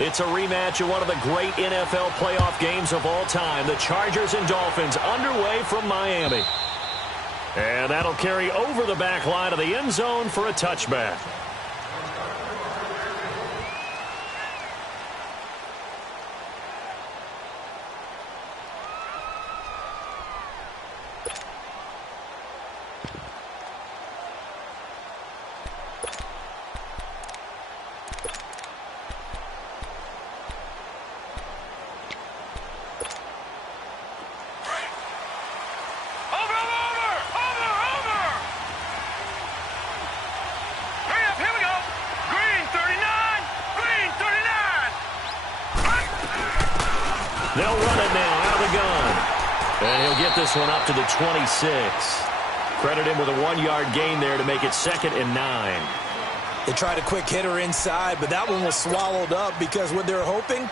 It's a rematch of one of the great NFL playoff games of all time. The Chargers and Dolphins underway from Miami. And that'll carry over the back line of the end zone for a touchback. They'll run it now out of the gun. And he'll get this one up to the 26. Credit him with a 1-yard gain there to make it 2nd and 9. They tried a quick hitter inside, but that one was swallowed up because what they're hoping,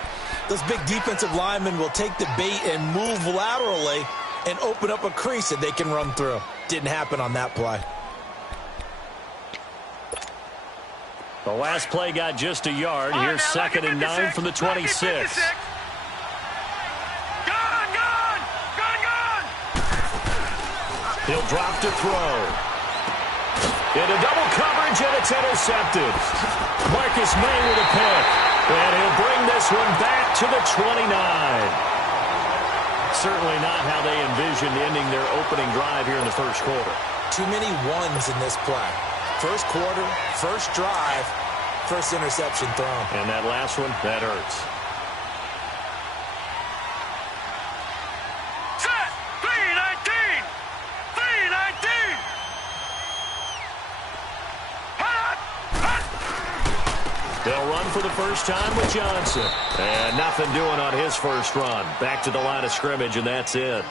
those big defensive linemen will take the bait and move laterally and open up a crease that they can run through. Didn't happen on that play. The last play got just a yard. Here's 2nd and 9 from the 26. He'll drop to throw. Into double coverage, and it's intercepted. Marcus May with a pick. And he'll bring this one back to the 29. Certainly not how they envisioned ending their opening drive here in the first quarter. Too many ones in this play. First quarter, first drive, first interception thrown. And that last one, that hurts. They'll run for the first time with Johnson. And nothing doing on his first run. Back to the line of scrimmage, and that's it.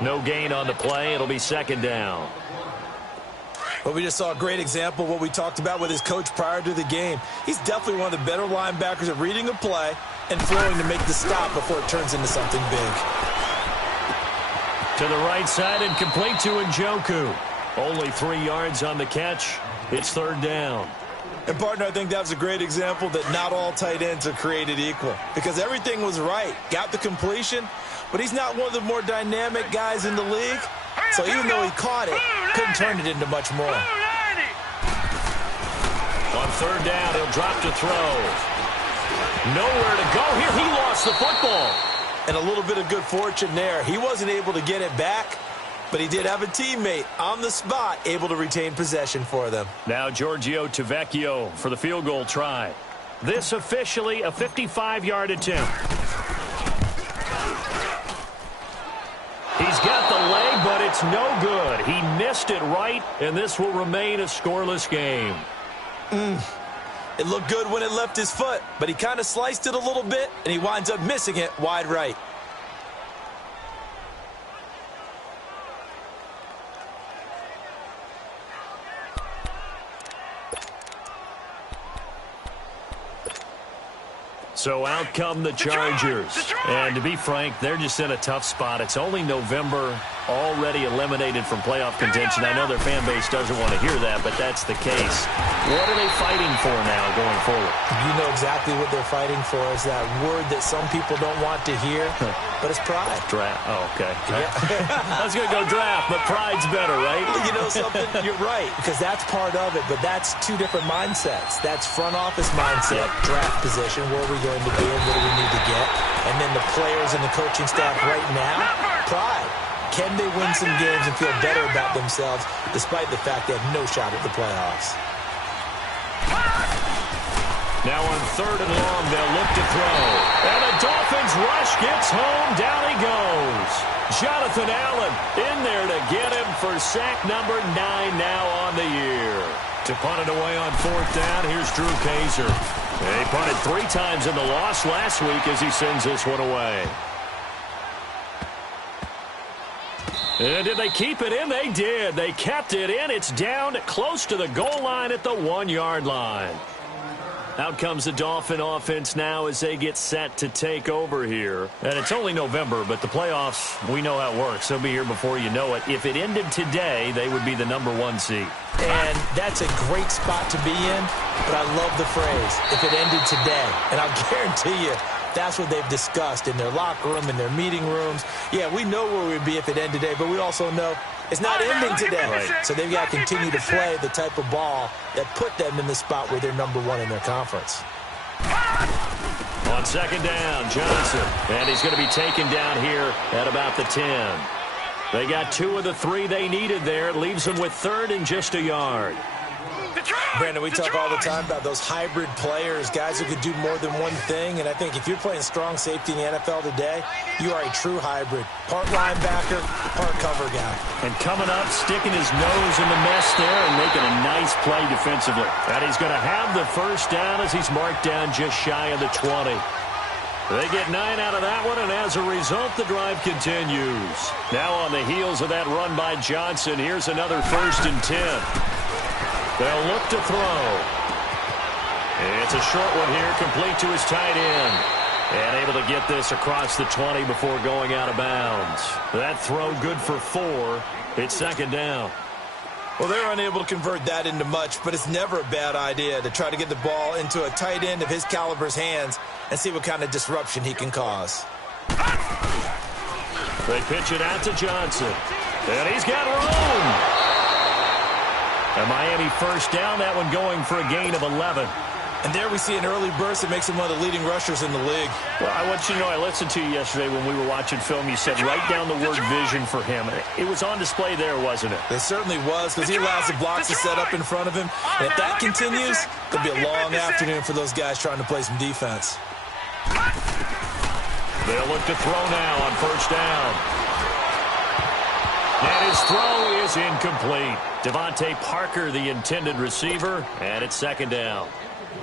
No gain on the play. It'll be 2nd down. Well, we just saw a great example of what we talked about with his coach prior to the game. He's definitely one of the better linebackers at reading a play and throwing to make the stop before it turns into something big. To the right side and complete to Njoku. Only 3 yards on the catch. It's 3rd down. And, partner, I think that was a great example that not all tight ends are created equal because everything was right. Got the completion, but he's not one of the more dynamic guys in the league. So even though he caught it, couldn't turn it into much more. On 3rd down, he'll drop to throw. Nowhere to go here. He lost the football. And a little bit of good fortune there. He wasn't able to get it back, but he did have a teammate on the spot able to retain possession for them. Now Giorgio Tavecchio for the field goal try. This officially a 55-yard attempt. He's got the leg, but it's no good. He missed it right, and this will remain a scoreless game. It looked good when it left his foot, but he kind of sliced it a little bit, and he winds up missing it wide right. So out come the Chargers. And to be frank, they're just in a tough spot. It's only November, already eliminated from playoff contention. I know their fan base doesn't want to hear that, but that's the case. What are they fighting for now going forward? You know exactly what they're fighting for is that word that some people don't want to hear, but it's pride. Draft. Oh, okay. Yeah. I was going to go draft, but pride's better, right? You know something? You're right, because that's part of it, but that's 2 different mindsets. That's front office mindset, draft position, where are we going to be and what do we need to get? And then the players and the coaching staff right now, pride. Can they win some games and feel better about themselves despite the fact they have no shot at the playoffs? Now on 3rd and long, they'll look to throw. And the Dolphins rush gets home. Down he goes. Jonathan Allen in there to get him for sack number 9 now on the year. To punt it away on 4th down, here's Drew Kaiser. He punted 3 times in the loss last week as he sends this one away. And did they keep it in? They did. They kept it in. It's down close to the goal line at the 1-yard line. Out comes the Dolphin offense now as they get set to take over here. And it's only November, but the playoffs, we know how it works. They'll be here before you know it. If it ended today, they would be the #1 seed. And that's a great spot to be in, but I love the phrase, if it ended today. And I'll guarantee you, that's what they've discussed in their locker room, in their meeting rooms. Yeah, we know where we'd be if it ended today, but we also know it's not ending today. Right. So they've got to continue to play the type of ball that put them in the spot where they're #1 in their conference. On second down, Johnson. And he's going to be taken down here at about the 10. They got 2 of the 3 they needed there. It leaves them with 3rd and just a yard. Brandon, we talk all the time about those hybrid players, guys who could do more than one thing. And I think if you're playing strong safety in the NFL today, you are a true hybrid. Part linebacker, part cover guy. And coming up, sticking his nose in the mess there and making a nice play defensively. And he's going to have the first down as he's marked down just shy of the 20. They get 9 out of that one, and as a result, the drive continues. Now on the heels of that run by Johnson, here's another 1st and 10. They'll look to throw. It's a short one here, complete to his tight end. And able to get this across the 20 before going out of bounds. That throw good for 4. It's 2nd down. Well, they're unable to convert that into much, but it's never a bad idea to try to get the ball into a tight end of his caliber's hands and see what kind of disruption he can cause. They pitch it out to Johnson. And he's got room. And Miami first down, that one going for a gain of 11. And there we see an early burst that makes him one of the leading rushers in the league. Well, I want you to know, I listened to you yesterday when we were watching film. You said write down the word vision for him. It was on display there, wasn't it? It certainly was, because he allows the blocks to set up in front of him. And if that continues, it'll be a long afternoon for those guys trying to play some defense. They'll look to throw now on first down. And his throw is incomplete. Devontae Parker, the intended receiver, and it's 2nd down.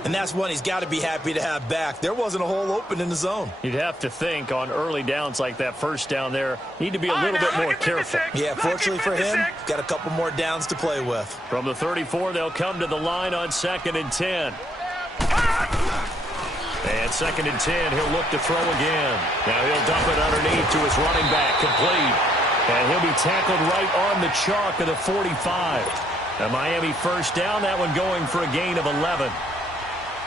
And that's one he's got to be happy to have back. There wasn't a hole open in the zone. You'd have to think on early downs like that first down there, need to be a little bit more careful. Yeah, fortunately for him, got a couple more downs to play with. From the 34, they'll come to the line on 2nd and 10. And 2nd and 10, he'll look to throw again. Now he'll dump it underneath to his running back, complete. And he'll be tackled right on the chalk of the 45. A Miami first down, that one going for a gain of 11.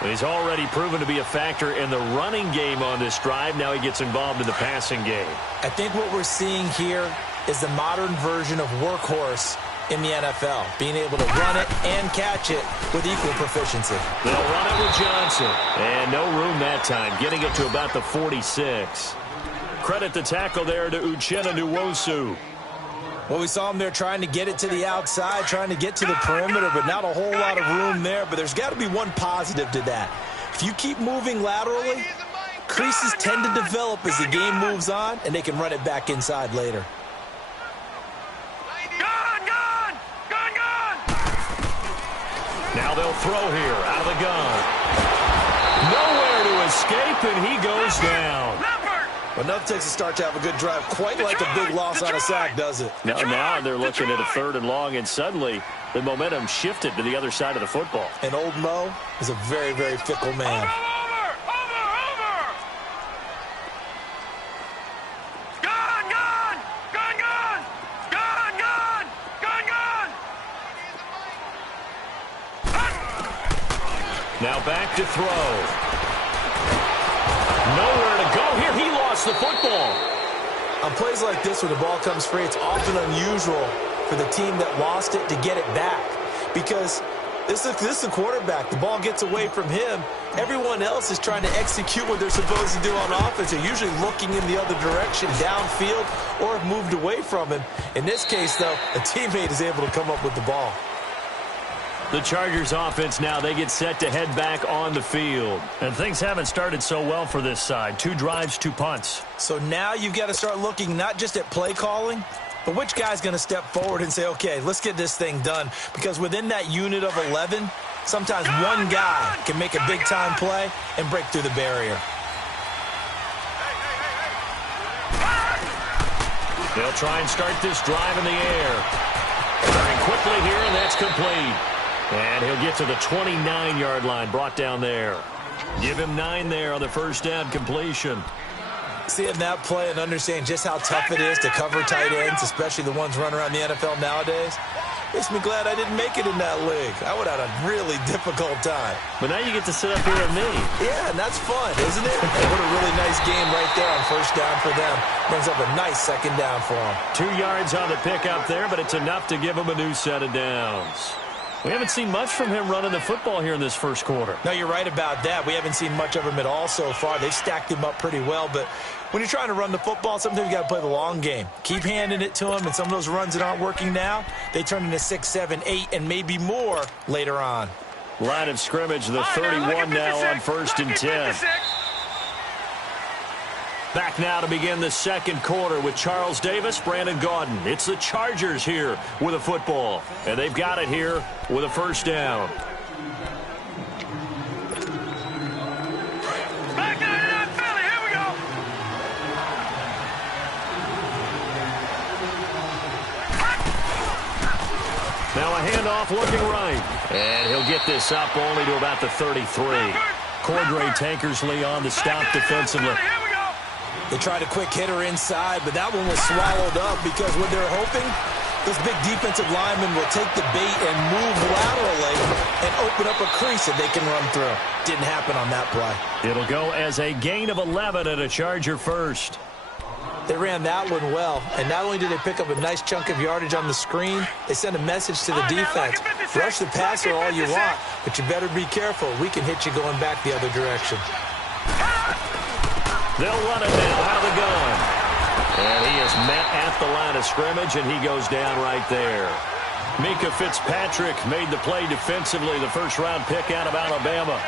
He's already proven to be a factor in the running game on this drive. Now he gets involved in the passing game. I think what we're seeing here is the modern version of workhorse in the NFL, being able to run it and catch it with equal proficiency. They'll run it with Johnson. And no room that time, getting it to about the 46. Credit the tackle there to Uchenna Nwosu. Well, we saw him there trying to get it to the outside, trying to get to the perimeter, but not a whole lot of room there. But there's got to be one positive to that. If you keep moving laterally, creases tend to develop as the game moves on, and they can run it back inside later. Now they'll throw here out of the gun. Nowhere to escape, and he goes down. But enough takes a start to have a good drive. Quite like a big loss on a sack, does it? Now they're looking at a 3rd and long, and suddenly the momentum shifted to the other side of the football. And old Mo is a very, very fickle man. Now back to throw. Nowhere to go here. He lost the football. On plays like this, when the ball comes free, it's often unusual for the team that lost it to get it back. Because this is the quarterback. The ball gets away from him. Everyone else is trying to execute what they're supposed to do on offense. They're usually looking in the other direction, downfield, or have moved away from him. In this case, though, a teammate is able to come up with the ball. The Chargers offense now, they get set to head back on the field. And things haven't started so well for this side. 2 drives, 2 punts. So now you've got to start looking not just at play calling, but which guy's going to step forward and say, okay, let's get this thing done. Because within that unit of 11, sometimes one guy can make a big-time play and break through the barrier. They'll try and start this drive in the air. Turning quickly here, and that's complete. And he'll get to the 29-yard line, brought down there. Give him 9 there on the first down completion. Seeing that play and understanding just how tough it is to cover tight ends, especially the ones running around the NFL nowadays, makes me glad I didn't make it in that league. I would have had a really difficult time. But now you get to sit up here with me. Yeah, and that's fun, isn't it? And what a really nice game right there on first down for them. Brings up a nice second down for them. 2 yards on the pickup there, but it's enough to give them a new set of downs. We haven't seen much from him running the football here in this first quarter. No, you're right about that. We haven't seen much of him at all so far. They've stacked him up pretty well, but when you're trying to run the football, sometimes you got to play the long game. Keep handing it to him, and some of those runs that aren't working now, they turn into 6, 7, 8, and maybe more later on. Line of scrimmage, the 31 now on first and 10. Back now to begin the second quarter with Charles Davis, Brandon Gaudin. It's the Chargers here with a football, and they've got it here with a first down. Back down, Philly. Here we go. Now a handoff looking right, and he'll get this up only to about the 33. Cordray Tankersley on the stop defensively. They tried a quick hitter inside, but that one was swallowed up because what they're hoping, this big defensive lineman will take the bait and move laterally and open up a crease that they can run through. Didn't happen on that play. It'll go as a gain of 11 and a Charger first. They ran that one well, and not only did they pick up a nice chunk of yardage on the screen, they sent a message to the defense. Rush the passer all you want, but you better be careful. We can hit you going back the other direction. They'll run it now out of the gun. And he is met at the line of scrimmage, and he goes down right there. Mika Fitzpatrick made the play defensively, the first-round pick out of Alabama.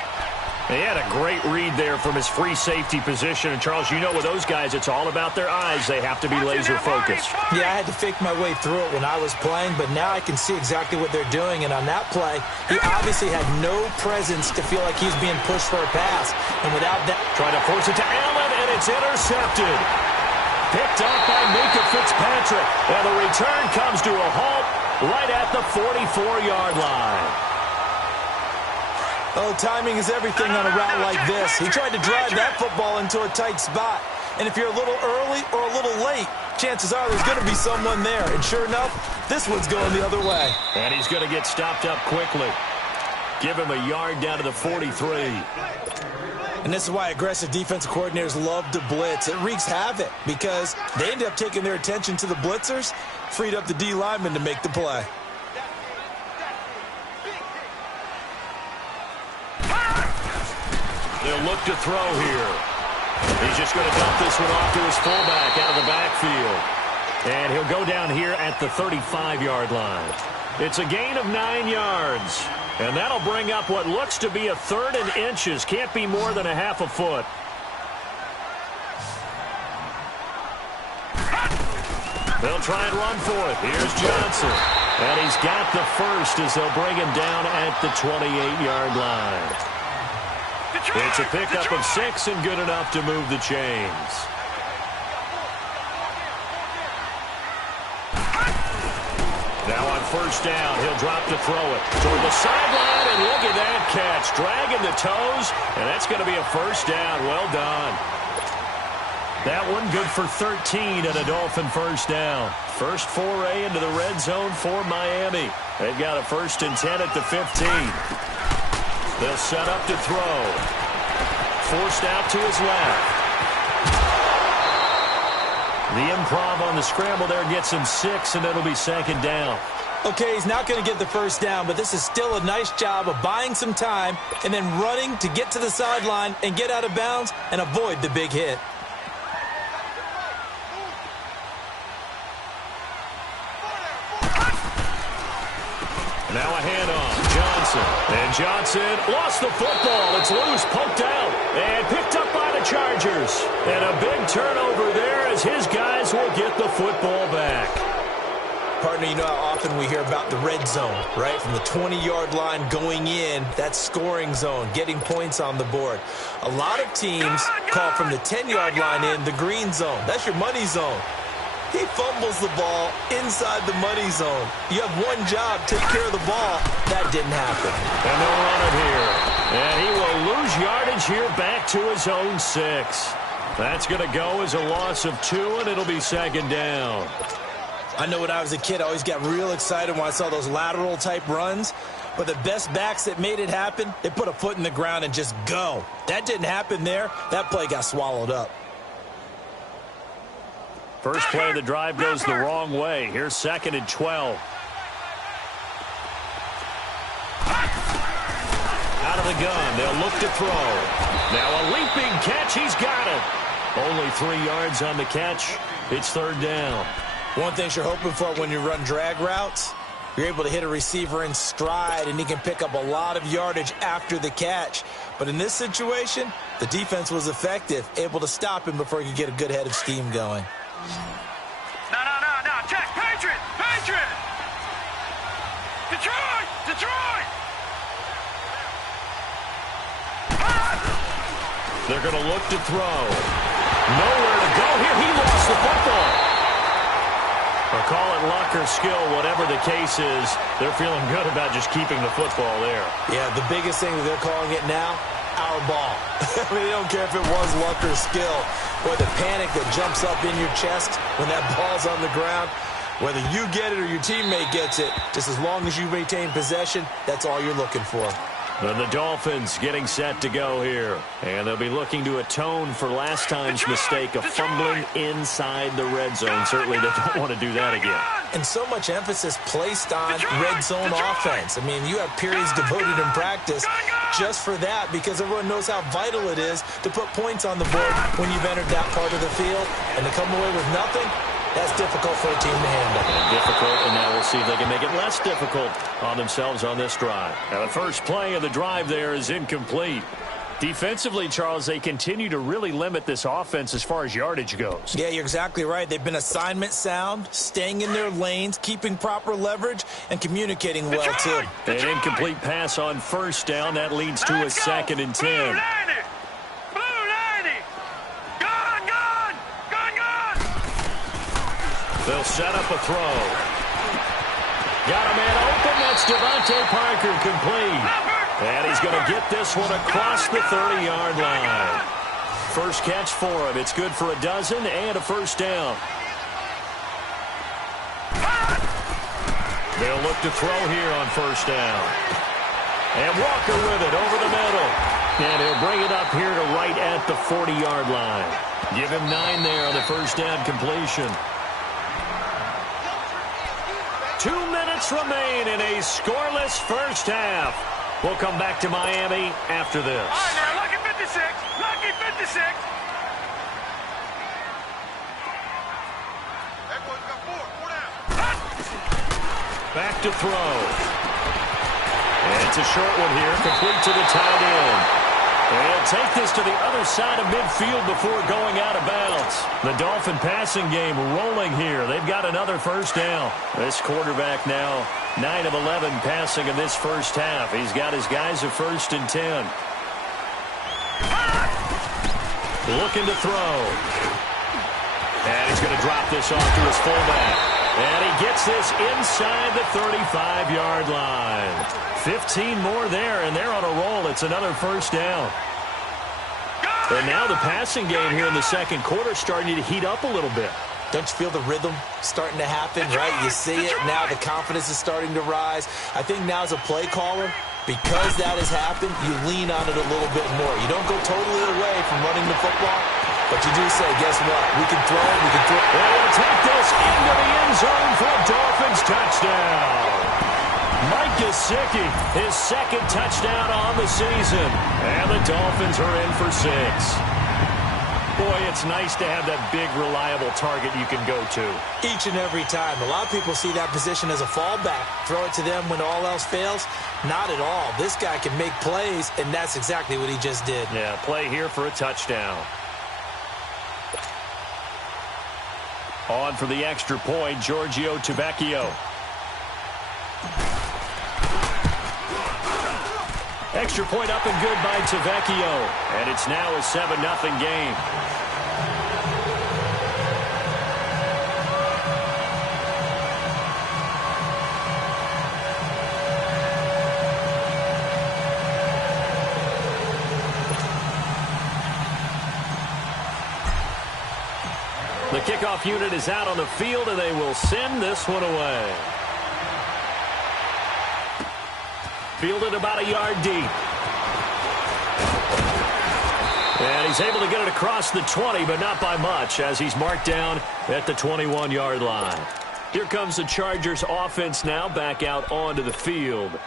He had a great read there from his free safety position. And, Charles, you know with those guys, it's all about their eyes. They have to be laser-focused. Yeah, I had to fake my way through it when I was playing, but now I can see exactly what they're doing. And on that play, he obviously had no presence to feel like he's being pushed for a pass. And without that... Trying to force it to Allen, and it's intercepted. Picked up by Mika Fitzpatrick. And the return comes to a halt right at the 44-yard line. Oh, timing is everything on a route like this. He tried to drive that football into a tight spot. And if you're a little early or a little late, chances are there's going to be someone there. And sure enough, this one's going the other way. And he's going to get stopped up quickly. Give him a yard down to the 43. And this is why aggressive defensive coordinators love to blitz. It wreaks havoc because they end up taking their attention to the blitzers, freed up the D lineman to make the play. They'll look to throw here. He's just going to dump this one off to his fullback out of the backfield. And he'll go down here at the 35-yard line. It's a gain of 9 yards. And that'll bring up what looks to be a 3rd and inches. Can't be more than a half a foot. They'll try and run for it. Here's Johnson. And he's got the first as they'll bring him down at the 28-yard line. It's a pickup of 6 and good enough to move the chains. Now on first down, he'll drop to throw it toward the sideline, and look at that catch. Dragging the toes, and that's going to be a first down. Well done. That one good for 13 and a Dolphin first down. First foray into the red zone for Miami. They've got a 1st and 10 at the 15. They'll set up to throw. Forced out to his left. The improv on the scramble there gets him 6, and it'll be 2nd down. Okay, he's not going to get the first down, but this is still a nice job of buying some time and then running to get to the sideline and get out of bounds and avoid the big hit. Now a handoff. Johnson. And Johnson lost the football. It's loose, poked out, and picked up by the Chargers. And a big turnover there as his guys will get the football back. Partner, you know how often we hear about the red zone, right? From the 20-yard line going in, that's scoring zone, getting points on the board. A lot of teams call from the 10-yard line in the green zone. That's your money zone. He fumbles the ball inside the money zone. You have one job, take care of the ball. That didn't happen. And they'll run it here. And he will lose yardage here back to his own 6. That's going to go as a loss of 2, and it'll be second down. I know when I was a kid, I always got real excited when I saw those lateral-type runs. But the best backs that made it happen, they put a foot in the ground and just go. That didn't happen there. That play got swallowed up. First play of the drive goes the wrong way. Here's 2nd and 12. Out of the gun. They'll look to throw. Now a leaping catch. He's got it. Only 3 yards on the catch. It's 3rd down. One thing you're hoping for when you run drag routes, you're able to hit a receiver in stride, and he can pick up a lot of yardage after the catch. But in this situation, the defense was effective, able to stop him before he could get a good head of steam going. No. Check. Patriot. Detroit. They're going to look to throw. Nowhere to go here. He lost the football. Or call it luck or skill, whatever the case is, they're feeling good about just keeping the football there. Yeah, the biggest thing that they're calling it now, our ball. I mean, they don't care if it was luck or skill. Boy, the panic that jumps up in your chest when that ball's on the ground, whether you get it or your teammate gets it, just as long as you maintain possession, that's all you're looking for. And the Dolphins getting set to go here. And they'll be looking to atone for last time's mistake of fumbling inside the red zone. Certainly they don't want to do that again. And so much emphasis placed on red zone offense. I mean, you have periods devoted in practice just for that because everyone knows how vital it is to put points on the board when you've entered that part of the field. And to come away with nothing, that's difficult for a team to handle. Difficult, and now we'll see if they can make it less difficult on themselves on this drive. Now the first play of the drive there is incomplete. Defensively, Charles, they continue to really limit this offense as far as yardage goes. Yeah, you're exactly right. They've been assignment sound, staying in their lanes, keeping proper leverage, and communicating well, too. An incomplete pass on first down. That leads to a 2nd and 10. They'll set up a throw. Got a man open. That's Devontae Parker complete. And he's going to get this one across the 30-yard line. First catch for him. It's good for a dozen and a first down. They'll look to throw here on first down. And Walker with it over the middle. And he'll bring it up here to right at the 40-yard line. Give him 9 there on the first down completion. 2 minutes remain in a scoreless first half. We'll come back to Miami after this. All right, now, lucky 56. Lucky 56. Back to throw. And it's a short one here, complete to the tight end. And he'll take this to the other side of midfield before going out of bounds. The Dolphin passing game rolling here. They've got another first down. This quarterback now 9 of 11 passing in this first half. He's got his guys a 1st and 10. Looking to throw. And he's going to drop this off to his fullback. And he gets this inside the 35-yard line. 15 more there, and they're on a roll. It's another first down. And now the passing game here in the second quarter starting to heat up a little bit. Don't you feel the rhythm starting to happen, right? You see it. Now the confidence is starting to rise. I think now as a play caller, because that has happened, you lean on it a little bit more. You don't go totally away from running the football, but you do say, guess what? We can throw it. We can throw it. And he'll take this into the end zone for a Dolphins touchdown. Mike Gesicki, his 2nd touchdown on the season. And the Dolphins are in for 6. Boy, it's nice to have that big, reliable target you can go to. Each and every time. A lot of people see that position as a fallback. Throw it to them when all else fails. Not at all. This guy can make plays, and that's exactly what he just did. Yeah, play here for a touchdown. On for the extra point, Giorgio Tavecchio. Extra point up and good by Tavecchio. And it's now a 7-0 game. The kickoff unit is out on the field, and they will send this one away. Fielded about a yard deep. And he's able to get it across the 20, but not by much, as he's marked down at the 21-yard line. Here comes the Chargers offense now back out onto the field.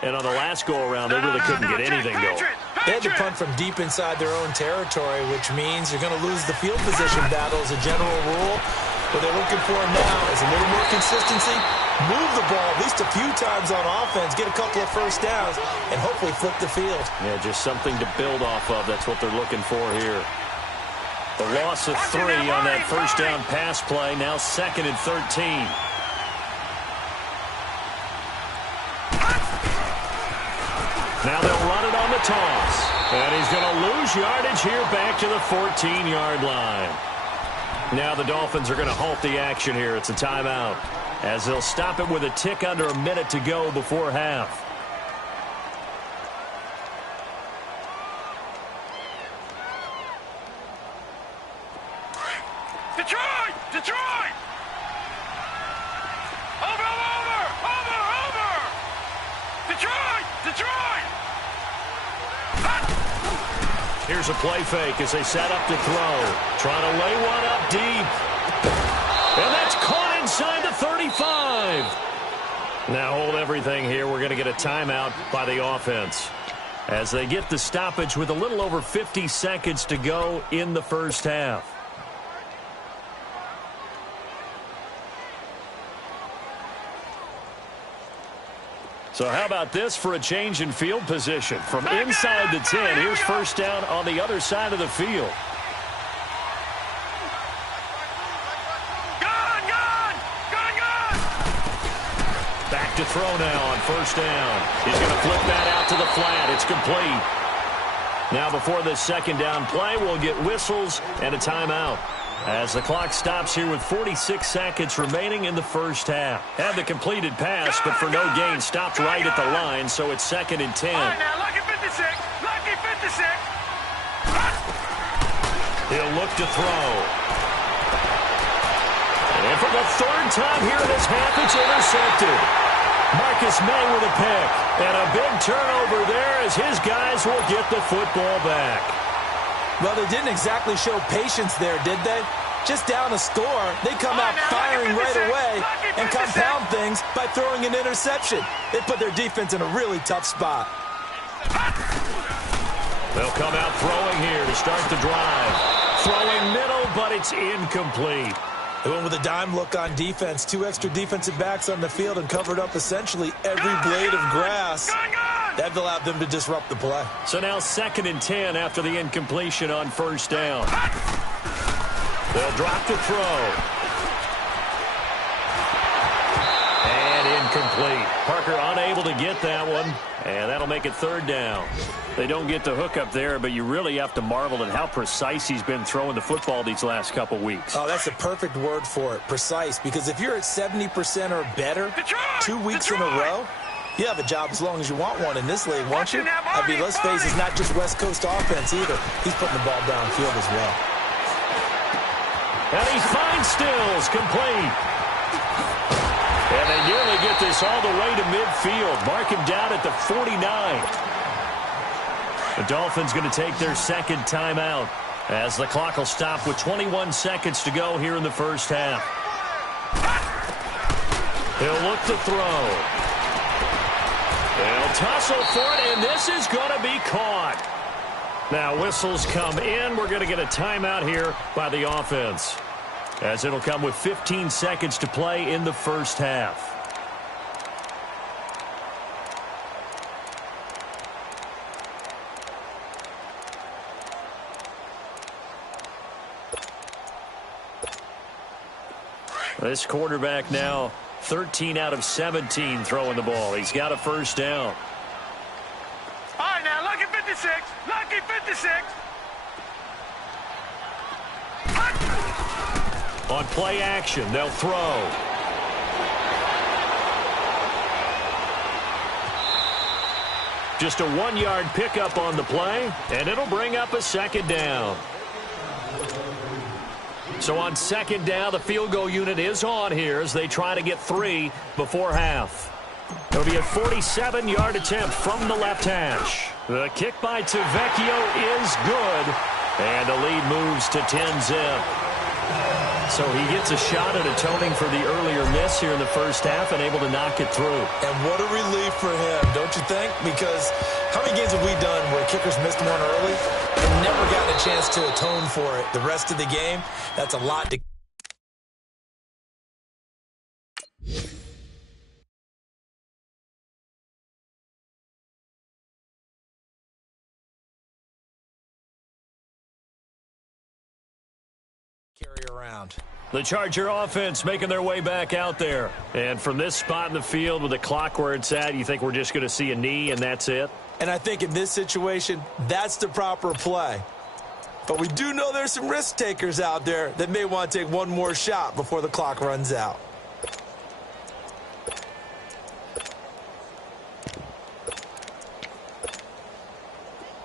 And on the last go-around, they really couldn't get anything going. They had to punt from deep inside their own territory, which means you're going to lose the field position battle as a general rule. What they're looking for now is a little more consistency, move the ball at least a few times on offense, get a couple of first downs, and hopefully flip the field. Yeah, just something to build off of. That's what they're looking for here. The loss of 3 on that first down pass play, now 2nd and 13. Now they'll run it on the toss. And he's going to lose yardage here back to the 14-yard line. Now the Dolphins are going to halt the action here. It's a timeout, as they'll stop it with a tick under a minute to go before half. Detroit! Detroit! Over! Detroit! Detroit! Here's a play fake as they set up to throw. Trying to lay one up deep. And that's caught inside the 35. Now hold everything here. We're going to get a timeout by the offense, as they get the stoppage with a little over 50 seconds to go in the first half. So how about this for a change in field position? From inside the 10, here's first down on the other side of the field. Back to throw now on first down. He's going to flip that out to the flat. It's complete. Now before this second down play, we'll get whistles and a timeout, as the clock stops here with 46 seconds remaining in the first half. Had the completed pass, but for no gain, stopped right at the line, so it's 2nd and 10. All right, now, lucky 56. Lucky 56. He'll look to throw. And for the 3rd time here in this half, it's intercepted. Marcus May with a pick. And a big turnover there, as his guys will get the football back. Well, they didn't exactly show patience there, did they? Just down a score, they come out firing right away and compound things by throwing an interception. They put their defense in a really tough spot. They'll come out throwing here to start the drive. Throwing middle, but it's incomplete. They went with a dime look on defense. 2 extra defensive backs on the field and covered up essentially every blade of grass. That allowed them to disrupt the play. So now 2nd and 10 after the incompletion on first down. They'll drop to throw. And incomplete. Parker unable to get that one, and that'll make it 3rd down. They don't get the hook up there, but you really have to marvel at how precise he's been throwing the football these last couple weeks. Oh, that's a perfect word for it, precise, because if you're at 70% or better 2 weeks in a row, you have a job as long as you want one in this league, won't you? I mean, let's face it, it's not just West Coast offense either. He's putting the ball downfield as well. And he finds Stills, complete. And they nearly get this all the way to midfield. Mark him down at the 49. The Dolphins going to take their 2nd timeout, as the clock will stop with 21 seconds to go here in the first half. He'll look to throw. They'll tussle for it, and this is going to be caught. Now whistles come in. We're going to get a timeout here by the offense, as it'll come with 15 seconds to play in the first half. This quarterback now 13 out of 17 throwing the ball. He's got a first down. All right, now, lucky 56. Lucky 56. On play action, they'll throw. Just a 1-yard pickup on the play, and it'll bring up a 2nd down. So on second down, the field goal unit is on here as they try to get 3 before half. It'll be a 47-yard attempt from the left hash. The kick by Tavecchio is good, and the lead moves to 10-zip. So he gets a shot at atoning for the earlier miss here in the first half and able to knock it through. And what a relief for him, don't you think? Because how many games have we done where kickers missed one early and never gotten a chance to atone for it the rest of the game? That's a lot to carry around. The Charger offense making their way back out there. And from this spot in the field with the clock where it's at, you think we're just going to see a knee and that's it? And I think in this situation, that's the proper play. But we do know there's some risk takers out there that may want to take one more shot before the clock runs out.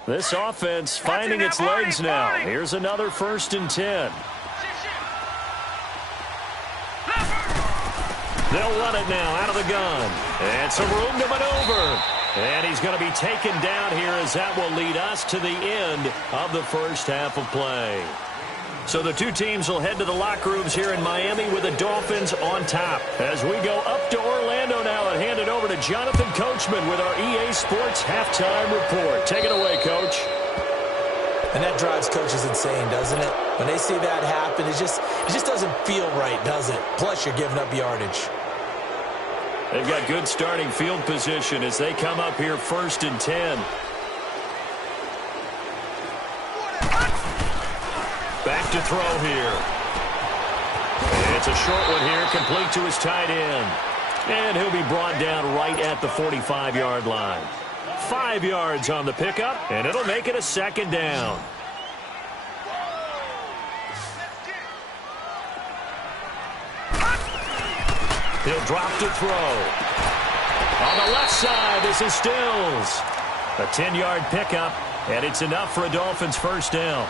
This offense finding its legs now. Here's another 1st and 10. They'll run it now out of the gun. And some room to maneuver. And he's going to be taken down here as that will lead us to the end of the first half of play. So the two teams will head to the locker rooms here in Miami with the Dolphins on top. As we go up to Orlando now and hand it over to Jonathan Coachman with our EA Sports halftime report. Take it away, Coach. And that drives coaches insane, doesn't it? When they see that happen, it just doesn't feel right, does it? Plus, you're giving up yardage. They've got good starting field position as they come up here 1st and 10. Back to throw here. And it's a short one here, complete to his tight end. And he'll be brought down right at the 45-yard line. 5 yards on the pickup, and it'll make it a 2nd down. He'll drop to throw. On the left side, this is Stills. A 10-yard pickup, and it's enough for a Dolphins 1st down.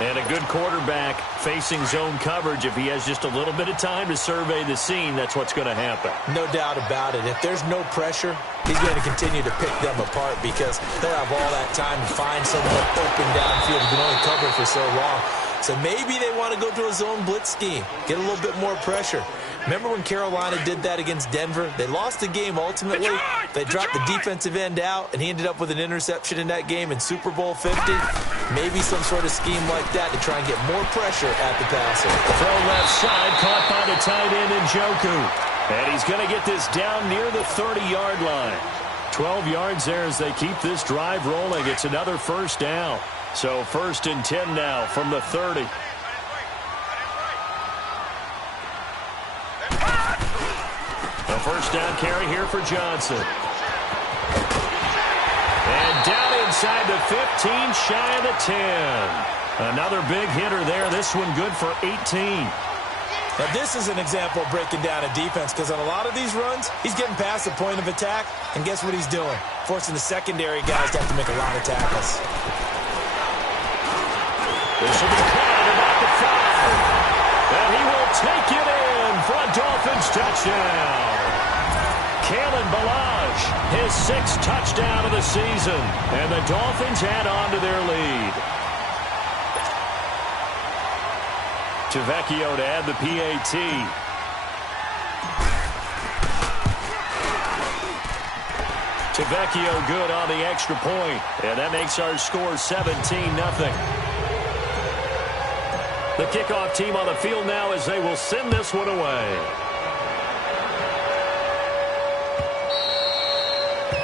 And a good quarterback facing zone coverage. If he has just a little bit of time to survey the scene, that's what's going to happen. No doubt about it. If there's no pressure, he's going to continue to pick them apart because they'll have all that time to find someone open downfield who can only cover for so long. So maybe they want to go to a zone blitz scheme, get a little bit more pressure. Remember when Carolina did that against Denver? They lost the game ultimately. They dropped the defensive end out, and he ended up with an interception in that game in Super Bowl 50. Maybe some sort of scheme like that to try and get more pressure at the passer. Throw left side, caught by the tight end Njoku. And he's going to get this down near the 30-yard line. 12 yards there as they keep this drive rolling. It's another 1st down. So 1st and 10 now from the 30. A 1st down carry here for Johnson. And down inside the 15, shy of the 10. Another big hitter there. This one good for 18. Now, this is an example of breaking down a defense because on a lot of these runs, he's getting past the point of attack, and guess what he's doing? Forcing the secondary guys to have to make a lot of tackles. This will be caught about the 5. And he will take it in for a Dolphins touchdown. Kalen Ballage, his 6th touchdown of the season. And the Dolphins add on to their lead. Tavecchio to add the PAT. Tavecchio good on the extra point. And that makes our score 17-0. The kickoff team on the field now as they will send this one away.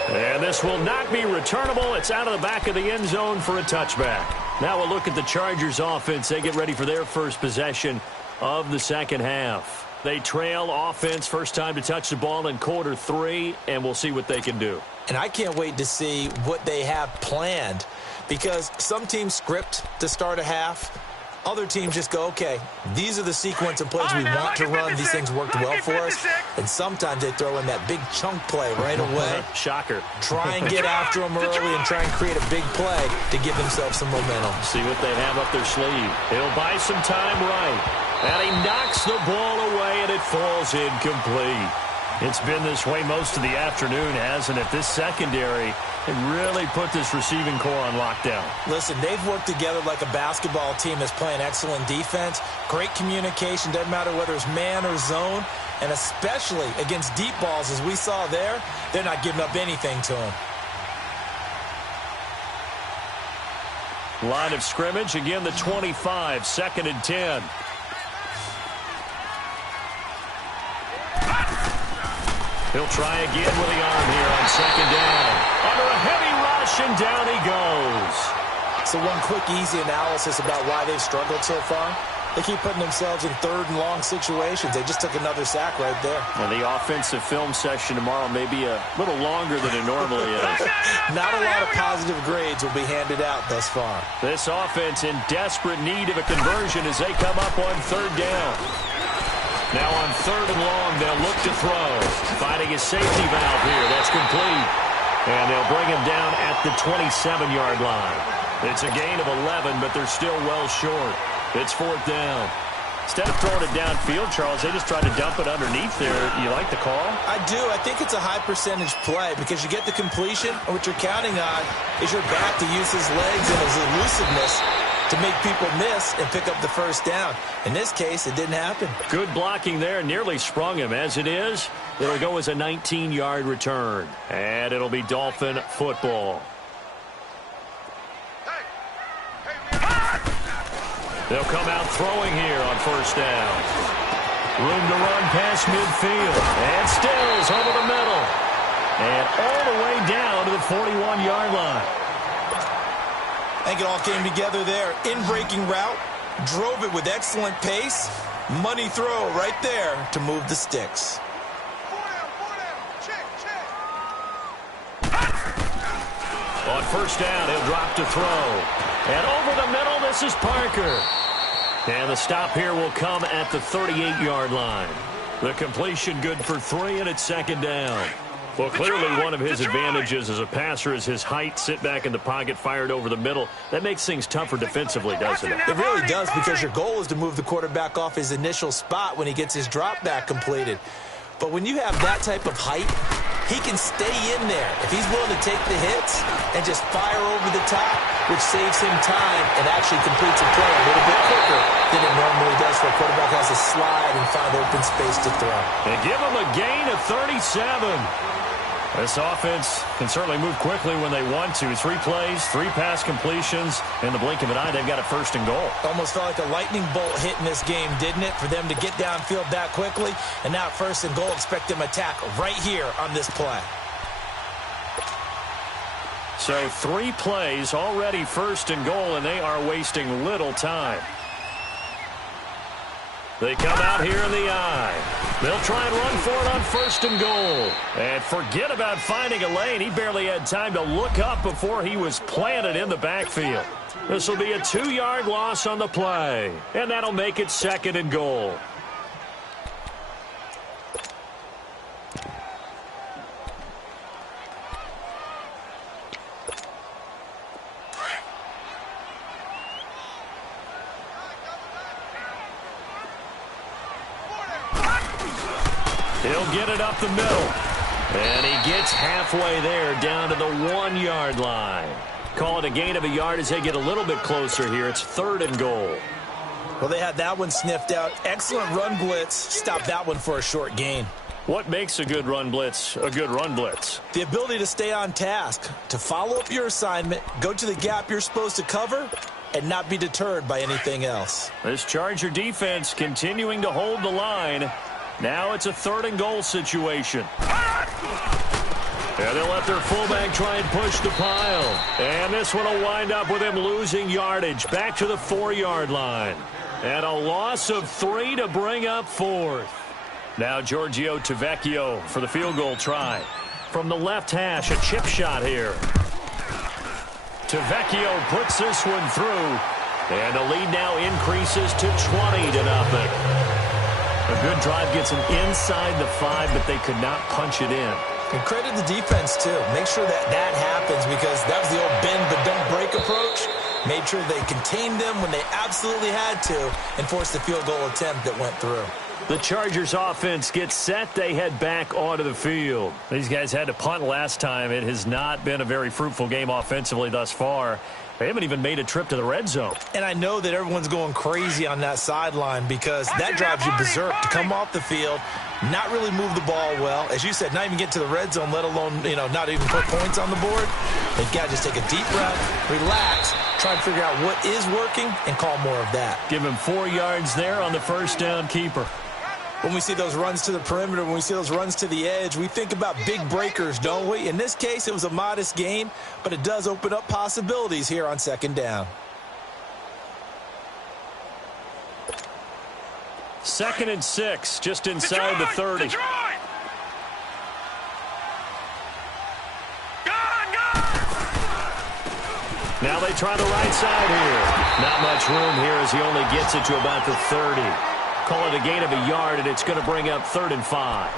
And this will not be returnable. It's out of the back of the end zone for a touchback. Now we'll look at the Chargers offense. They get ready for their first possession of the second half. They trail offense, first time to touch the ball in quarter 3, and we'll see what they can do. And I can't wait to see what they have planned because some teams script to start a half. Other teams just go, okay, these are the sequence of plays we want to run. These things worked well for us. And sometimes they throw in that big chunk play right away. Shocker. Try and get after them early and try and create a big play to give themselves some momentum. See what they have up their sleeve. He'll buy some time right. And he knocks the ball away, and it falls incomplete. It's been this way most of the afternoon, hasn't it? This secondary really put this receiving core on lockdown. Listen, they've worked together like a basketball team that's playing excellent defense. Great communication, doesn't matter whether it's man or zone. And especially against deep balls, as we saw there, they're not giving up anything to them. Line of scrimmage, again the 25, 2nd and 10. He'll try again with the arm here on 2nd down. Under a heavy rush, and down he goes. So one quick, easy analysis about why they've struggled so far. They keep putting themselves in 3rd and long situations. They just took another sack right there. And the offensive film session tomorrow may be a little longer than it normally is. Not a lot of positive grades will be handed out thus far. This offense in desperate need of a conversion as they come up on 3rd down. Now on 3rd and long, they'll look to throw. Finding his safety valve here. That's complete. And they'll bring him down at the 27-yard line. It's a gain of 11, but they're still well short. It's 4th down. Instead of throwing it downfield, Charles, they just tried to dump it underneath there. You like the call? I do. I think it's a high-percentage play because you get the completion, and what you're counting on is your back to use his legs and his elusiveness to make people miss and pick up the 1st down. In this case, it didn't happen. Good blocking there. Nearly sprung him. As it is, it'll go as a 19-yard return. And it'll be Dolphin football. They'll come out throwing here on 1st down. Room to run past midfield. And Stills over the middle. And all the way down to the 41-yard line. I think it all came together there. In-breaking route. Drove it with excellent pace. Money throw right there to move the sticks. On 1st down, he'll drop to throw. And over the middle, this is Parker. And the stop here will come at the 38-yard line. The completion good for 3, and it's 2nd down. Well, clearly one of his advantages as a passer is his height. Sit back in the pocket, fired over the middle. That makes things tougher defensively, doesn't it? It really does, because your goal is to move the quarterback off his initial spot when he gets his drop back completed. But when you have that type of height, he can stay in there if he's willing to take the hits and just fire over the top, which saves him time and actually completes a play a little bit quicker than it normally does for a quarterback who has to slide and find open space to throw. And give him a gain of 37. This offense can certainly move quickly when they want to. 3 plays, 3 pass completions. In the blink of an eye, they've got a 1st and goal. Almost felt like a lightning bolt hit in this game, didn't it? For them to get downfield that quickly. And now 1st and goal, expect them to attack right here on this play. So 3 plays, already 1st and goal, and they are wasting little time. They come out here in the eye. They'll try and run for it on 1st and goal. And forget about finding a lane. He barely had time to look up before he was planted in the backfield. This will be a 2-yard loss on the play. And that'll make it 2nd and goal. He'll get it up the middle. And he gets halfway there down to the 1-yard line. Call it a gain of a yard as they get a little bit closer here. It's 3rd and goal. Well, they had that one sniffed out. Excellent run blitz. Stopped that one for a short gain. What makes a good run blitz a good run blitz? The ability to stay on task, to follow up your assignment, go to the gap you're supposed to cover, and not be deterred by anything else. This Charger defense continuing to hold the line. Now it's a 3rd and goal situation. And they'll let their fullback try and push the pile. And this one will wind up with him losing yardage back to the 4-yard line. And a loss of 3 to bring up 4th. Now Giorgio Tavecchio for the field goal try. From the left hash, a chip shot here. Tavecchio puts this one through. And the lead now increases to 20-0. A good drive gets them inside the 5, but they could not punch it in. And credit the defense, too. Make sure that happens, because that was the old bend but don't break approach. Made sure they contained them when they absolutely had to and forced the field goal attempt that went through. The Chargers offense gets set. They head back onto the field. These guys had to punt last time. It has not been a very fruitful game offensively thus far. They haven't even made a trip to the red zone. And I know that everyone's going crazy on that sideline, because that drives you berserk to come off the field, not really move the ball well. As you said, not even get to the red zone, let alone, not even put points on the board. They've got to just take a deep breath, relax, try and figure out what is working, and call more of that. Give him 4 yards there on the first down keeper. When we see those runs to the perimeter, when we see those runs to the edge, we think about big breakers, don't we? In this case, it was a modest gain, but it does open up possibilities here on second down. 2nd and 6, just inside the 30. Now they try the right side here. Not much room here as he only gets it to about the 30. Call it a gain of a yard, and it's going to bring up 3rd and 5.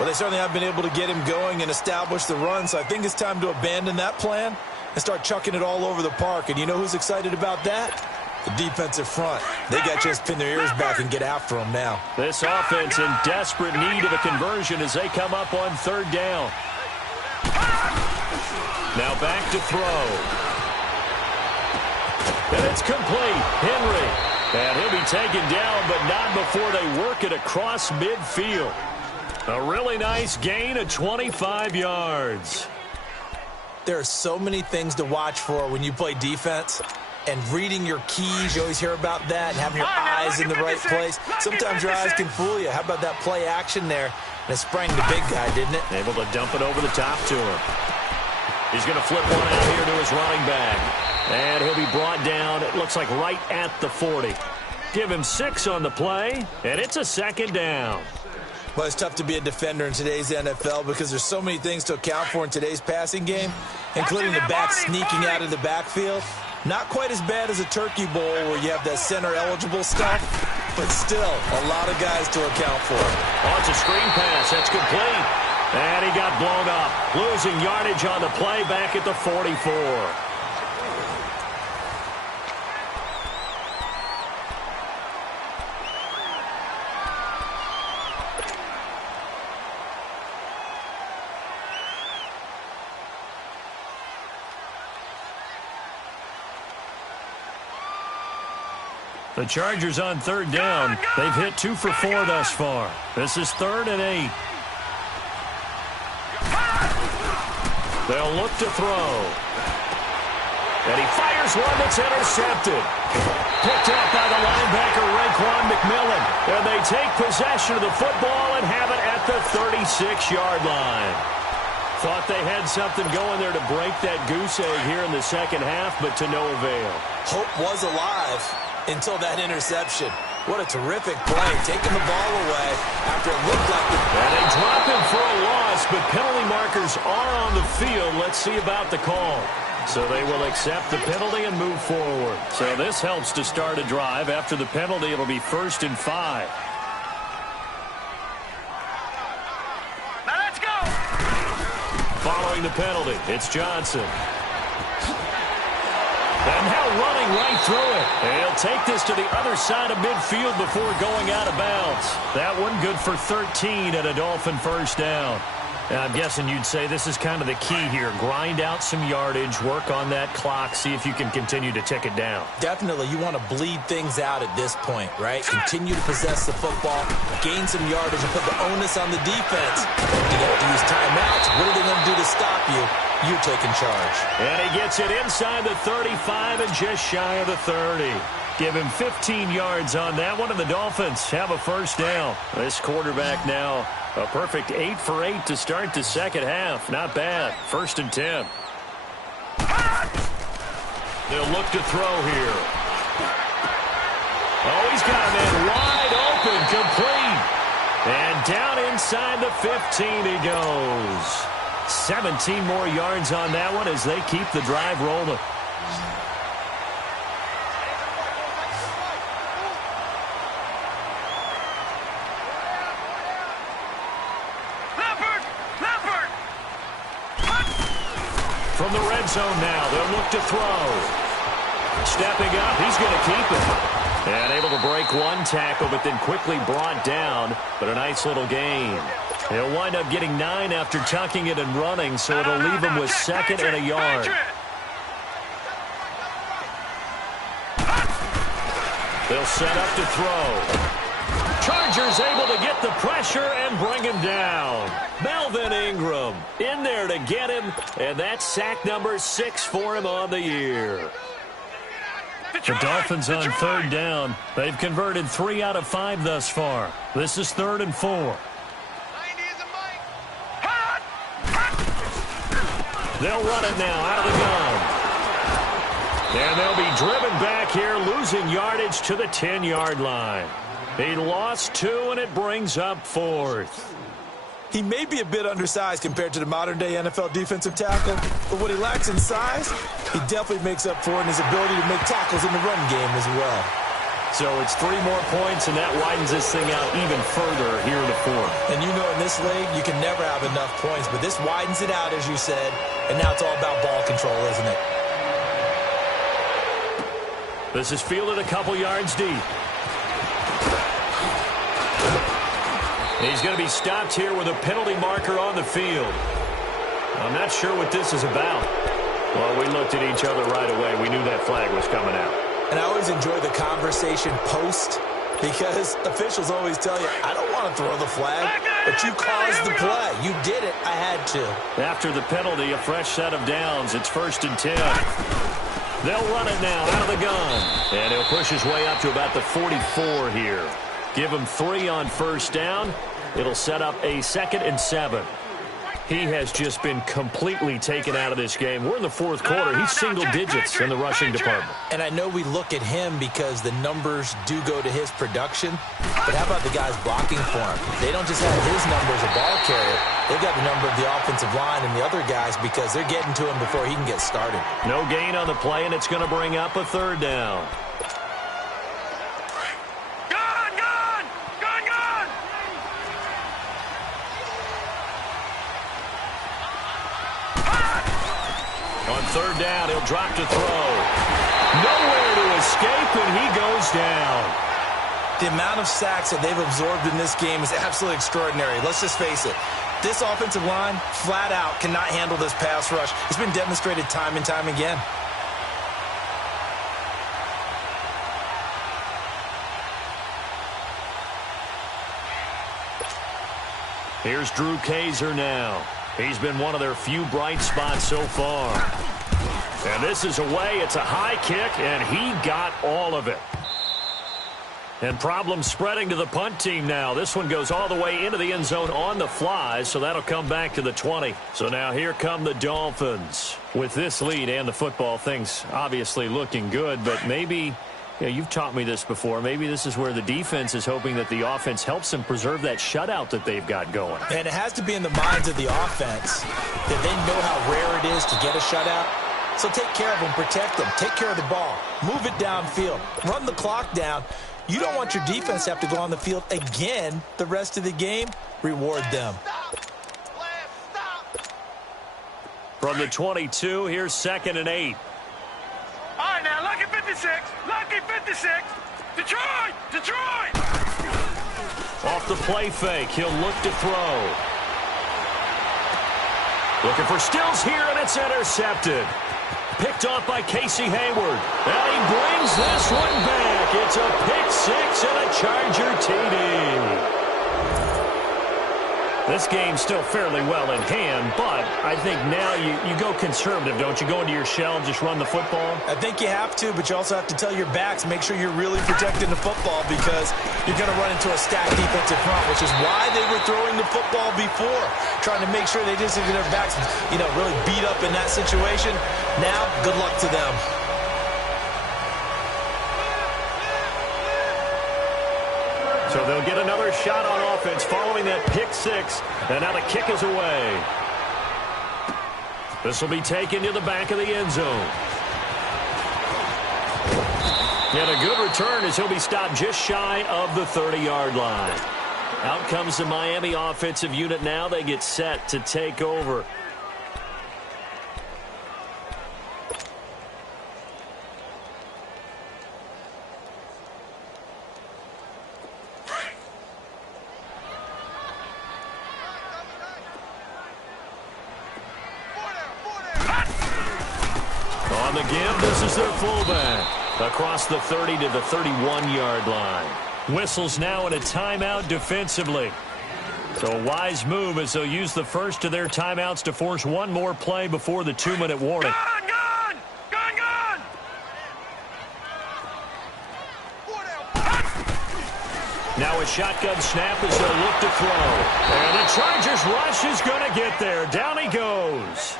Well, they certainly have been able to get him going and establish the run, so I think it's time to abandon that plan and start chucking it all over the park. And you know who's excited about that? The defensive front. They got to just pin their ears back and get after him now. This offense in desperate need of a conversion as they come up on 3rd down. Now back to throw. And it's complete. Henry. And he'll be taken down, but not before they work it across midfield. A really nice gain of 25 yards. There are so many things to watch for when you play defense. And reading your keys, you always hear about that, and having your eyes in the right place. Sometimes your eyes can fool you. How about that play action there? And it sprang the big guy, didn't it? Able to dump it over the top to him. He's going to flip one out here to his running back. And he'll be brought down, it looks like right at the 40. Give him 6 on the play, and it's a 2nd down. Well, it's tough to be a defender in today's NFL because there's so many things to account for in today's passing game, including the back sneaking out of the backfield. Not quite as bad as a turkey bowl where you have that center-eligible stuff, but still a lot of guys to account for. Oh, it's a screen pass. That's complete. And he got blown up. Losing yardage on the play back at the 44. The Chargers on 3rd down. They've hit 2 for 4 thus far. This is 3rd and 8. They'll look to throw. And he fires one that's intercepted. Picked up by the linebacker, Raekwon McMillan. And they take possession of the football and have it at the 36-yard line. Thought they had something going there to break that goose egg here in the second half, but to no avail. Hope was alive until that interception. What a terrific play, taking the ball away after it looked like the... And they drop him for a loss, but penalty markers are on the field. Let's see about the call. So they will accept the penalty and move forward. So this helps to start a drive. After the penalty, it'll be 1st and 5. Now let's go! Following the penalty, it's Johnson. And now running right through it. And he'll take this to the other side of midfield before going out of bounds. That one good for 13 at a Dolphin 1st down. And I'm guessing you'd say this is kind of the key here. Grind out some yardage, work on that clock, see if you can continue to tick it down. Definitely, you want to bleed things out at this point, right? Continue to possess the football, gain some yardage, and put the onus on the defense. You have to use timeouts. What are they going to do to stop you? You're taking charge. And he gets it inside the 35 and just shy of the 30. Give him 15 yards on that one, and the Dolphins have a 1st down. This quarterback now a perfect 8 for 8 to start the second half. Not bad. 1st and 10. They'll look to throw here. Oh, he's got him in wide open, complete. And down inside the 15 he goes. 17 more yards on that one as they keep the drive rolling. from the red zone now. They'll look to throw. Stepping up, he's going to keep it. And able to break one tackle, but then quickly brought down. But a nice little gain. He'll wind up getting 9 after tucking it and running, so it'll leave him with second and a yard. They'll set up to throw. Chargers able to get the pressure and bring him down. Melvin Ingram in there to get him, and that's sack number 6 for him on the year. The Dolphins on third down. They've converted 3 out of 5 thus far. This is 3rd and 4. They'll run it now out of the gun. And they'll be driven back here, losing yardage to the 10-yard line. He lost 2, and it brings up 4th. He may be a bit undersized compared to the modern-day NFL defensive tackle, but what he lacks in size, he definitely makes up for in his ability to make tackles in the run game as well. So it's 3 more points, and that widens this thing out even further here in the 4th. And you know in this league, you can never have enough points, but this widens it out, as you said, and now it's all about ball control, isn't it? This is fielded a couple yards deep. He's going to be stopped here with a penalty marker on the field. I'm not sure what this is about. Well, we looked at each other right away. We knew that flag was coming out. And I always enjoy the conversation post because officials always tell you, I don't want to throw the flag, but you caused the play. You did it. I had to. After the penalty, a fresh set of downs. It's 1st and 10. They'll run it now out of the gun. And he'll push his way up to about the 44 here. Give him 3 on 1st down. It'll set up a 2nd and 7. He has just been completely taken out of this game. We're in the 4th quarter. He's single digits in the rushing department. And I know we look at him because the numbers do go to his production. But how about the guys blocking for him? They don't just have his number as a ball carrier. They've got the number of the offensive line and the other guys because they're getting to him before he can get started. No gain on the play, and it's going to bring up a 3rd down. On 3rd down, he'll drop to throw. Nowhere to escape, and he goes down. The amount of sacks that they've absorbed in this game is absolutely extraordinary. Let's just face it. This offensive line, flat out, cannot handle this pass rush. It's been demonstrated time and time again. Here's Drew Kaiser now. He's been one of their few bright spots so far. And this is away. It's a high kick, and he got all of it. And problems spreading to the punt team now. This one goes all the way into the end zone on the fly, so that'll come back to the 20. So now here come the Dolphins. With this lead and the football, things obviously looking good, but maybe... Yeah, you've taught me this before. Maybe this is where the defense is hoping that the offense helps them preserve that shutout that they've got going. And it has to be in the minds of the offense that they know how rare it is to get a shutout. So take care of them, protect them, take care of the ball, move it downfield, run the clock down. You don't want your defense to have to go on the field again the rest of the game. Reward them. From the 22, here's 2nd and 8. All right, now, lucky 56. Lucky 56. Detroit! Detroit! Off the play fake, he'll look to throw. Looking for Stills here, and it's intercepted. Picked off by Casey Hayward. And he brings this one back. It's a pick 6 and a Charger TD. This game's still fairly well in hand, but I think now you go conservative, don't you? Go into your shell and just run the football? I think you have to, but you also have to tell your backs, make sure you're really protecting the football because you're going to run into a stacked defensive front, which is why they were throwing the football before, trying to make sure they just get their backs, really beat up in that situation. Now, good luck to them. So they'll get another shot on offense following that pick 6. And now the kick is away. This will be taken to the back of the end zone. And a good return as he'll be stopped just shy of the 30-yard line. Out comes the Miami offensive unit now. They get set to take over. give. This is their fullback. Across the 30 to the 31-yard line. Whistles now in a timeout defensively. So a wise move as they'll use the first of their timeouts to force one more play before the 2-minute warning. Gone! Now a shotgun snap as they'll look to throw. And the Chargers rush is going to get there. Down he goes.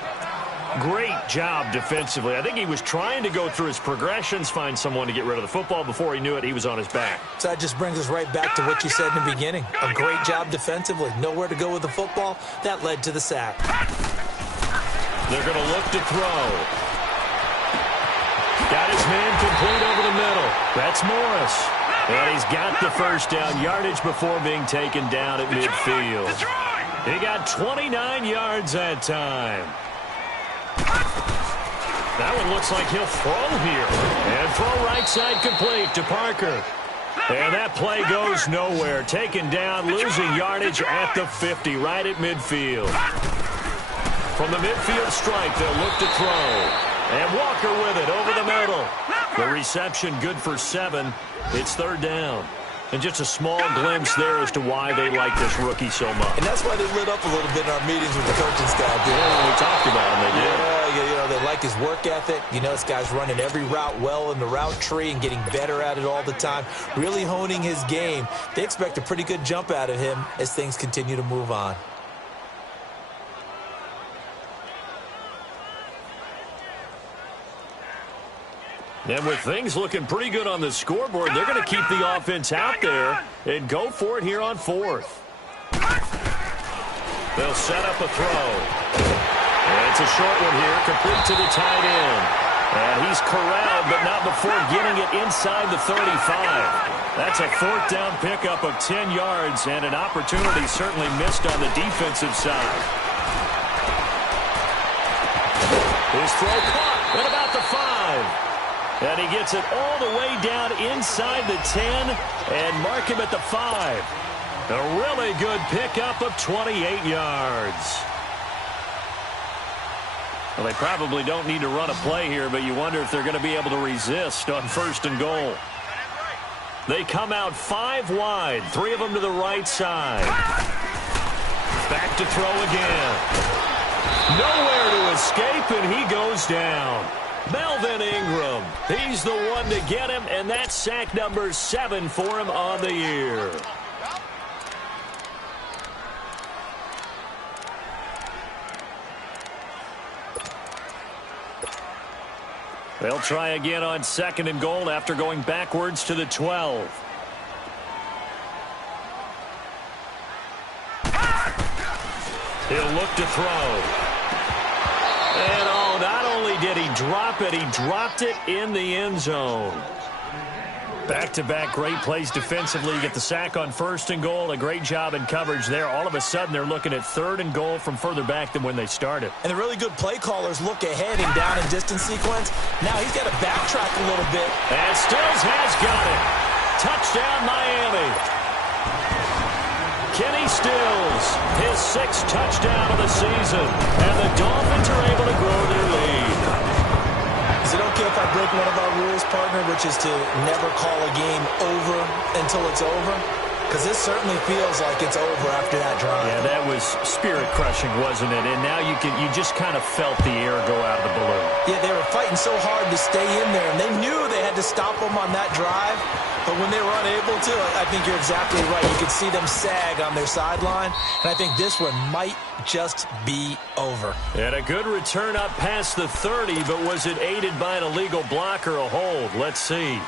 Great job defensively. I think he was trying to go through his progressions, find someone to get rid of the football. Before he knew it, he was on his back. So that just brings us right back to what you said in the beginning. A great job defensively. Nowhere to go with the football. That led to the sack. They're going to look to throw. Got his man complete over the middle. That's Morris. And he's got the first down yardage before being taken down at midfield. He got 29 yards that time. That one looks like he'll throw here. And throw right side complete to Parker. And that play goes nowhere. Taken down, losing yardage at the 50, right at midfield. From the midfield stripe, they'll look to throw. And Walker with it over the middle. The reception good for 7. It's third down. And just a small glimpse there as to why they like this rookie so much. And that's why they lit up a little bit in our meetings with the coaching staff. Yeah, when we talked about him, they did. Yeah, they like his work ethic. You know, this guy's running every route well in the route tree and getting better at it all the time. Really honing his game. They expect a pretty good jump out of him as things continue to move on. And with things looking pretty good on the scoreboard, they're going to keep the offense out there and go for it here on 4th. They'll set up a throw. And it's a short one here, complete to the tight end. And he's corralled, but not before getting it inside the 35. That's a 4th down pickup of 10 yards and an opportunity certainly missed on the defensive side. His throw caught at about the 5. And he gets it all the way down inside the 10 and mark him at the 5. A really good pickup of 28 yards. Well, they probably don't need to run a play here, but you wonder if they're going to be able to resist on 1st and goal. They come out 5 wide, 3 of them to the right side. Back to throw again. Nowhere to escape, and he goes down. Melvin Ingram, he's the one to get him, and that's sack number 7 for him on the year. They'll try again on 2nd and goal after going backwards to the 12. He'll look to throw. And not only did he drop it, he dropped it in the end zone. Back-to-back great plays defensively. Get the sack on 1st and goal. A great job in coverage there. All of a sudden, they're looking at 3rd and goal from further back than when they started. And the really good play callers look ahead in down and distance sequence. Now he's got to backtrack a little bit. And Stills has got it. Touchdown, Miami. Kenny Stills, his 6th touchdown of the season. And the Dolphins are able to grow their lead. Is it okay if I break one of our rules, partner, which is to never call a game over until it's over? Because this certainly feels like it's over after that drive. Yeah, that was spirit-crushing, wasn't it? And now you just kind of felt the air go out of the balloon. Yeah, they were fighting so hard to stay in there, and they knew they had to stop them on that drive. But when they were unable to, I think you're exactly right. You could see them sag on their sideline, and I think this one might just be over. And a good return up past the 30, but was it aided by an illegal block or a hold? Let's see.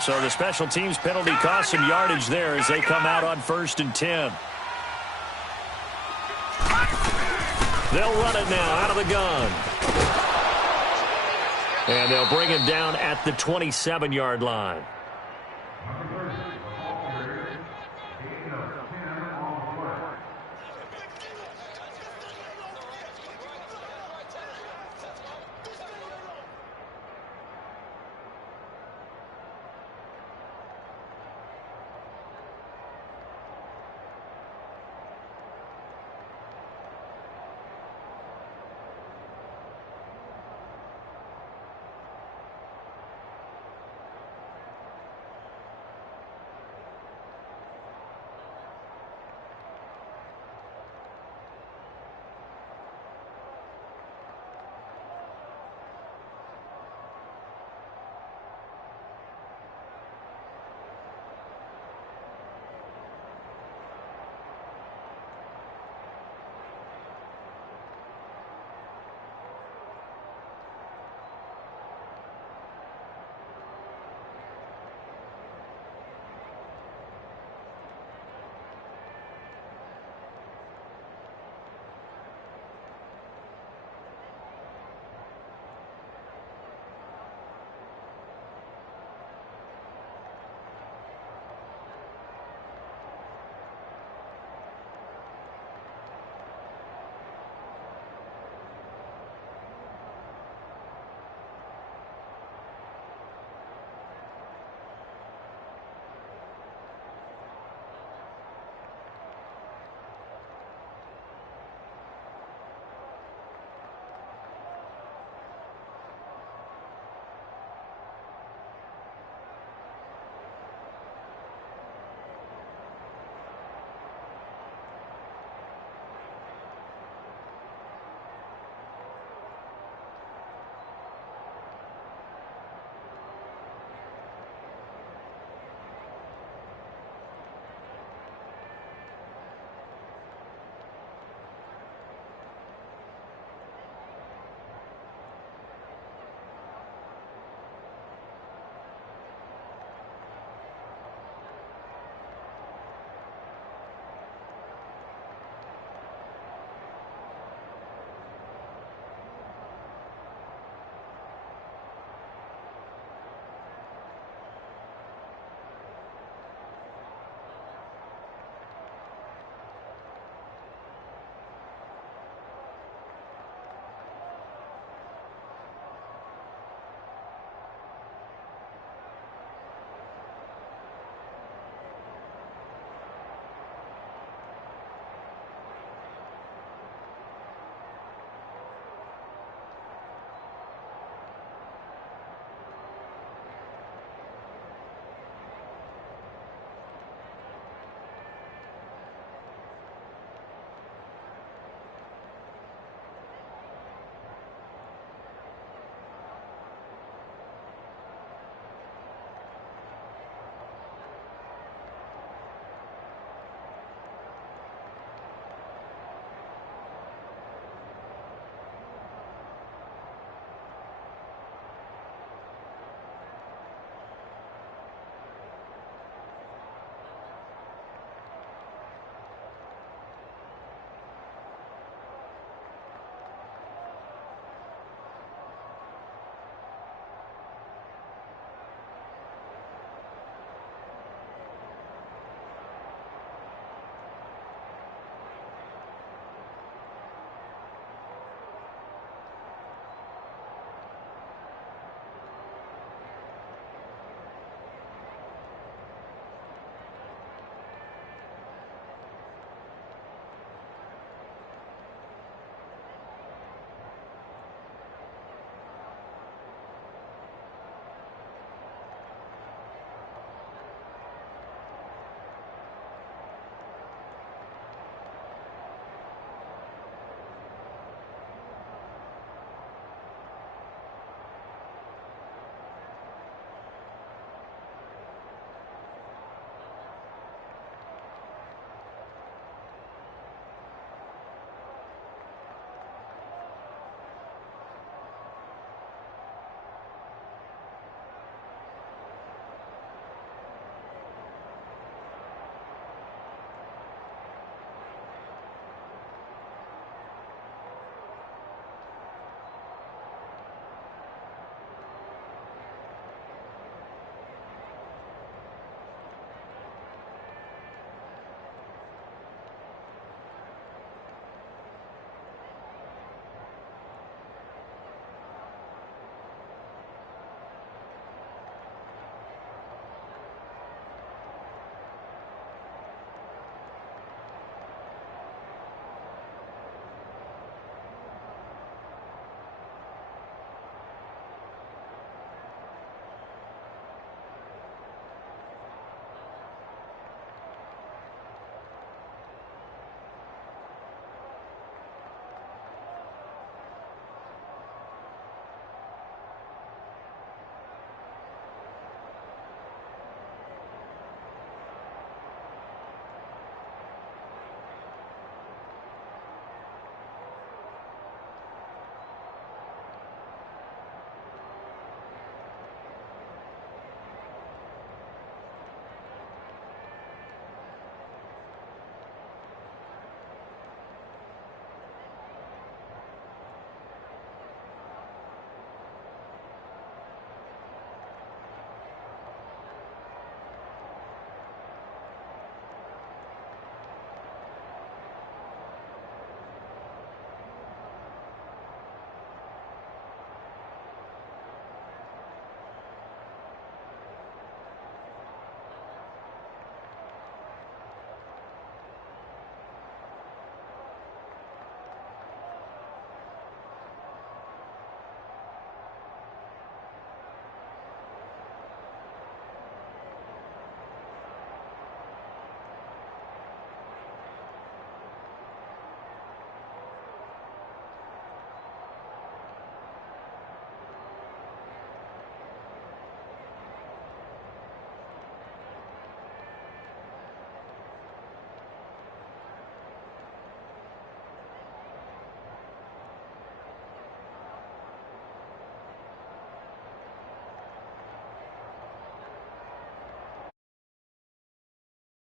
So the special teams penalty cost some yardage there as they come out on 1st and 10. They'll run it now out of the gun. And they'll bring him down at the 27-yard line.